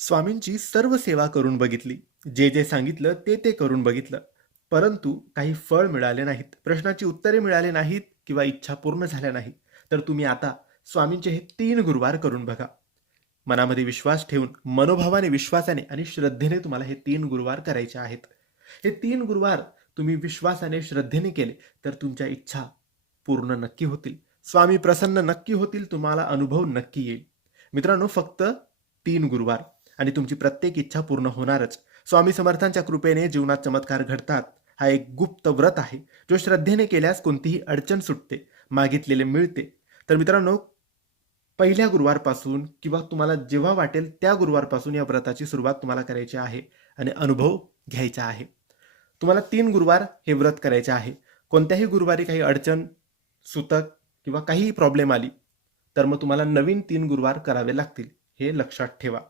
स्वामींची सर्व सेवा करून बघितली. जे जे सांगितलं ते करून बघितलं. परंतु काही फळ मिळाले नाहीत. प्रश्नाची उत्तरे मिळाली नाहीत किंवा इच्छा पूर्ण झाल्या नाहीत. तर तुम्ही आता स्वामींचे हे 3 गुरुवार करून बघा. मनामध्ये विश्वास ठेवून, मनोभावाने, विश्वासाने आणि श्रद्धेने तुम्हाला हे 3 गुरुवार करायचे आहेत. हे 3 गुरुवार तुम्ही विश्वासाने, श्रद्धेने केले तर तुमच्या इच्छा पूर्ण नक्की होतील. स्वामी प्रसन्न नक्की होतील. तुम्हाला अनुभव नक्की येईल. मित्रांनो, फक्त 3 गुरुवार आणि तुमची प्रत्येक इच्छा पूर्ण होणारच. स्वामी समर्थांच्या कृपेने जीवनात चमत्कार घडतात. हा एक गुप्त व्रत आहे, जो श्रद्धेने केल्यास कोणतीही अडचण सुटते, मागितलेले मिळते. तर मित्रांनो, पहिल्या गुरुवारपासून किंवा तुम्हाला जेव्हा वाटेल त्या गुरुवारपासून या व्रताची सुरुवात तुम्हाला करायची आहे आणि अनुभव घ्यायचा आहे. तुम्हाला 3 गुरुवार हे व्रत करायचे आहे. कोणत्याही गुरुवारी काही अडचण, सुतक किंवा काहीही प्रॉब्लेम आली, तर मग तुम्हाला नवीन 3 गुरुवार करावे लागतील. हे लक्षात ठेवा.